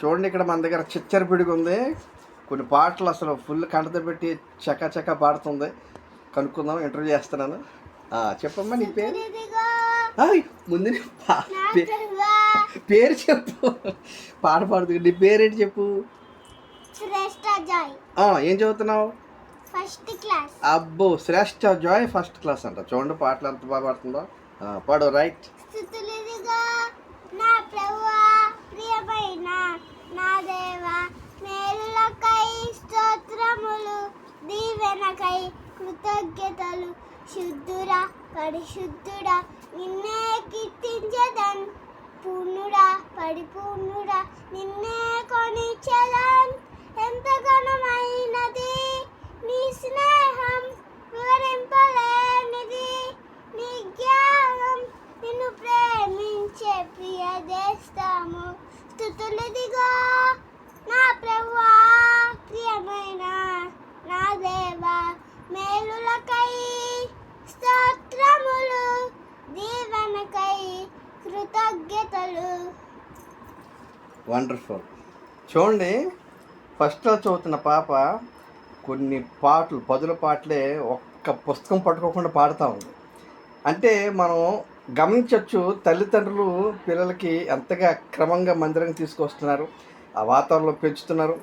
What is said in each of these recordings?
చూడండి, ఇక్కడ మన దగ్గర చిచ్చరపిడికి ఉంది. కొన్ని పాటలు అసలు ఫుల్ కంటతో పెట్టి చక్క పాడుతుంది. కనుక్కుందాం, ఇంటర్వ్యూ చేస్తున్నాను. చెప్పమ్మా నీ పేరు. ముందు పేరు చెప్పు. పాట పాడుతుంది. నీ పేరేంటి చెప్పు. ఏం చదువుతున్నావు? First class. అబ్బో, శ్రేష్ఠ జాయ్ ఫస్ట్ క్లాస్ అంట. చూడండి పాటలు ఎంత బాగా పాడుతుందో. పాడు. రైట్. నా ప్రభువా, ప్రియమైన నా దేవా, మేలులకై స్తోత్రములు, దీవెనకై కృతజ్ఞతలు. శుద్ధుడా, పరిశుద్ధుడా, నిన్నే కీర్తించెదన్. పూర్ణుడా, పరిపూర్ణుడా, నిన్నే కొనిచెదన్. ఎంత ఘనమైనది నీ స్నేహం, వివరింపలేనిది నీ జ్ఞానం. నిన్ను ప్రేమించే ప్రియ దేస్తాము. స్తుతులిదిగో నా ప్రభువా, ప్రియమైన నా దేవా, మేలులకై స్తోత్రములు, దీవెనకై కృతజ్ఞతలు. వండర్ఫుల్. చూడండి, ఫస్ట్లో చదువుతున్న పాప కొన్ని పాటలు, పదుల పాటలే ఒక్క పుస్తకం పట్టుకోకుండా పాడుతూ ఉంది. అంటే మనం గమనించవచ్చు, తల్లిదండ్రులు పిల్లలకి ఎంతగా క్రమంగా మందిరం తీసుకొస్తున్నారు, ఆ వాతావరణంలో పెంచుతున్నారు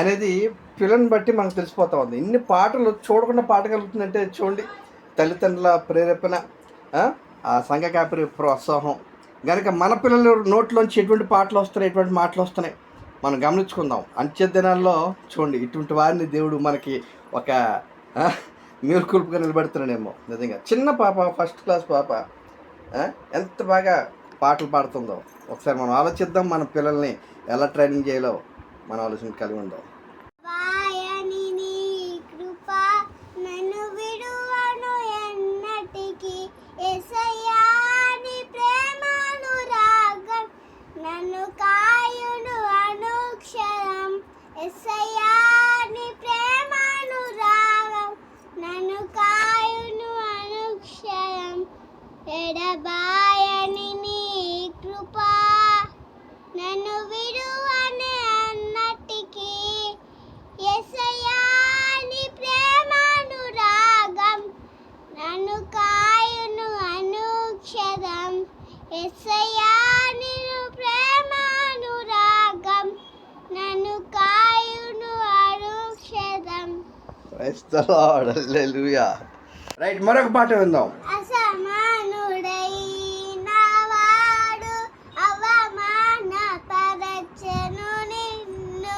అనేది పిల్లల్ని బట్టి మనకు తెలిసిపోతూ ఉంది. ఇన్ని పాటలు చూడకుండా పాడగలుగుతుందంటే చూడండి, తల్లిదండ్రుల ప్రేరేపణ, ఆ సంఘ కాపరి ప్రోత్సాహం. కనుక మన పిల్లల నోట్లోంచి ఎటువంటి పాటలు వస్తున్నాయి, ఎటువంటి మాటలు వస్తున్నాయి మనం గమనించుకుందాం. అంత్య దినాల్లో చూడండి, ఇటువంటి వారిని దేవుడు మనకి ఒక మేలుకొల్పుగా నిలబెడుతున్నాడేమో. నిజంగా చిన్న పాప, ఫస్ట్ క్లాస్ పాప ఎంత బాగా పాటలు పాడుతుందో. ఒకసారి మనం ఆలోచిద్దాం, మన పిల్లల్ని ఎలా ట్రైనింగ్ చేయాలో మన ఆలోచన కలిగి ఉందాం. నన్ను కాయును అనుక్షరం, యేసయ్యా నీ ప్రేమానురాగం. నన్ను కాయును అనుక్షరం, ఎడబాయని నీ కృప. నన్ను విడువని అన్నటికీ, యేసయ్యా నీ ప్రేమానురాగం. నన్ను కాయును అనుక్షరం, యేసయ్యా నన్ను కాయును అనుక్షరం. Praise the lord. Hallelujah. Right, మరొక పాట విందాం. అసమానుడైన వాడు అవమానపరచెను నిన్ను,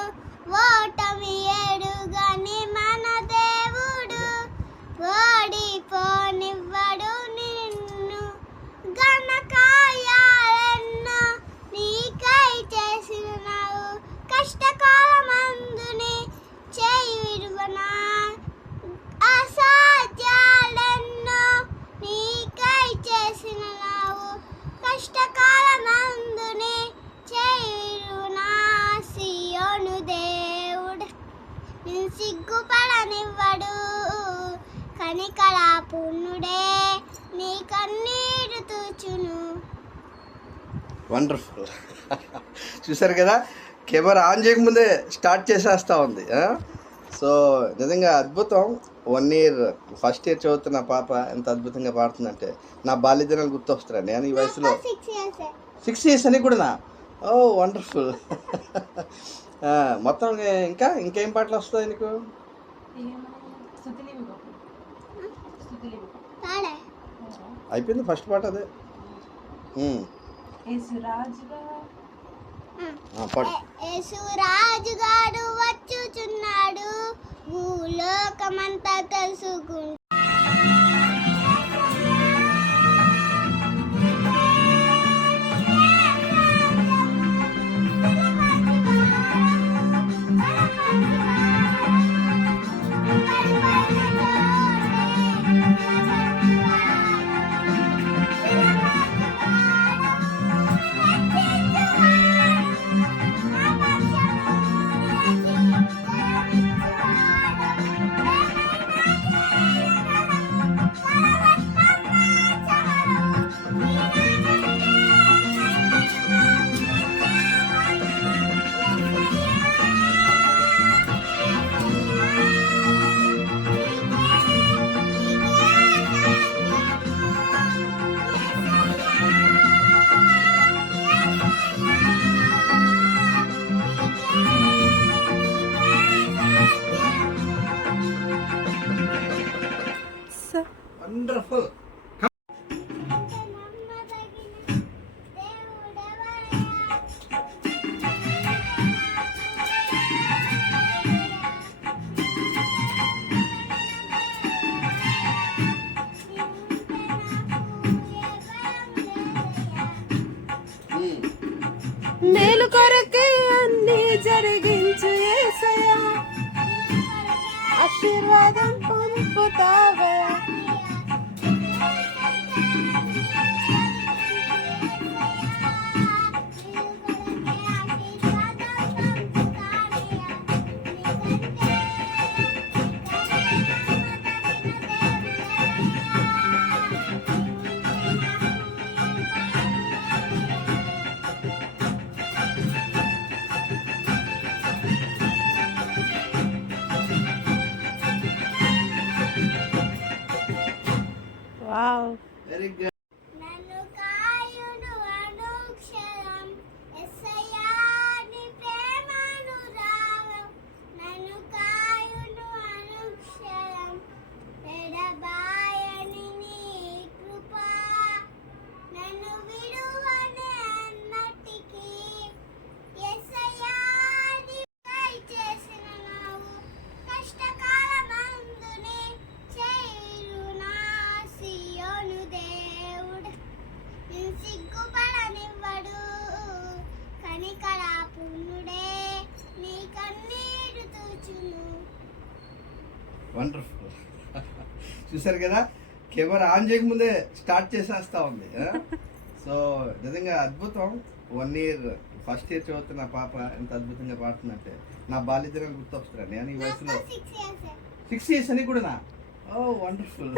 ఓటమి ఎరుగని మన దేవుడు ఓడిపోనివ్వడు నిన్ను. ఘనకార్యాలెన్నో నీకై చేసినావు, కష్టకాలమందుని చేయి విడువనా. అసాధ్యాలెన్నో నీకై చేసినావు, కష్టకాలమందుని చేయి విడువనా. సియోను దేవుడు నిన్ను సిగ్గుపడనివ్వడు, కనికరా పూర్ణుడే నీ కన్నీరు తూచును. వండర్ఫుల్. చూసారు కదా, కెమెరా ఆన్ చేయకముందే స్టార్ట్ చేసేస్తూ ఉంది. సో నిజంగా అద్భుతం. 1 year ఫస్ట్ ఇయర్ చదువుతున్న పాప ఎంత అద్భుతంగా పాడుతుందంటే నా బాల్య దినాలు గుర్తొస్తున్నాయి. నేను ఈ వయసులో 6 years అని కూడా. ఓ వండర్ఫుల్. మొత్తం ఇంకేం పాటలు వస్తాయి నీకు? అయిపోయింది ఫస్ట్ పాట అదే. యేసురాజు గారు వచ్చుచున్నాడు, భూలోకమంతా తెలుసుకుంటాడు. మేలు కొరకే అన్ని జరిగించు యేసయ్యా, ఆశీర్వాదం పొందుతావయ్యా. Wow, very good. నన్ను కాయును అనుక్షరం యేసయ్యా నీ ప్రేమానురాగం. నన్ను కాయును అనుక్షరం ఎడబాయని నీ కృప. నన్ను విడువని అన్నటికీ యేసయ్యా నీకై చేసిన నావు కష్టకాలమందునే చేయునా సియోను దేవుడు. నిన్ను సిగ్గుపడనివ్వడు కనికరాపుణ్యుడే నీ కన్నీరు తుడుచును. వండర్ఫుల్. చూసారు కదా, కెమెరా ఆన్ చేయకముందే స్టార్ట్ చేసేస్తా ఉంది. సో నిజంగా అద్భుతం. 1 year ఫస్ట్ ఇయర్ చదువుతున్న పాప ఎంత అద్భుతంగా పాడుతుందంటే నా బాల్యదినాలు గుర్తొస్తున్నాను. నేను ఈ వయసులో 6 years. 6 years అని కూడా. ఓ వండర్ఫుల్.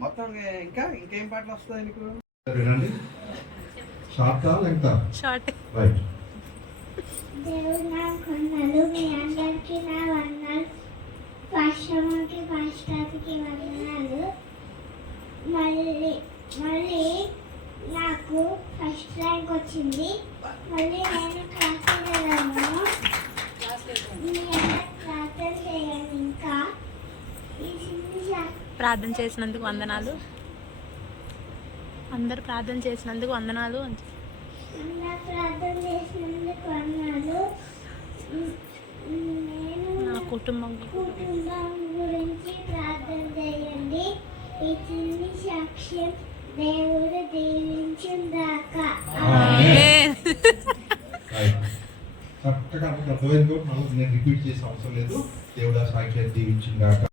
మొత్తం ఇంకేం పాటలు వస్తాయి నీకు? వినండి, షార్టా లెంగ్తా? షార్ట్. రైట్. దేవుడు నా కొండలు, మీ అందరికీ నా వందనాలు. పాశ్రమంకి పాశ్చాతికి వందనాలు. మళ్ళీ నాకు ఫస్ట్ ర్యాంక్ వచ్చింది. మళ్ళీ నేను క్లాస్కి వెళ్ళాను. మీ అందరూ ప్రార్థన చేయండి. ఇంకా ఈ చిన్న ప్రార్థన చేసినందుకు వందనాలు. అందరు ప్రార్థన చేసినందుకు వందనాలు. అందరూ ప్రార్థన చేసినందుకు వందనాలు. నేను నా కుటుంబం కుటుంబం గురించి ప్రార్థన చేయండి. ఈ చిన్ని సాక్ష్యం దేవుడు దీవించుగాక. రైట్. కరెక్ట్గా అర్థమైంది. మళ్ళీ నేను రిపీట్ చేసే అవసరం లేదు. దేవుడు ఆ సాక్ష్యాన్ని దీవించిందాక.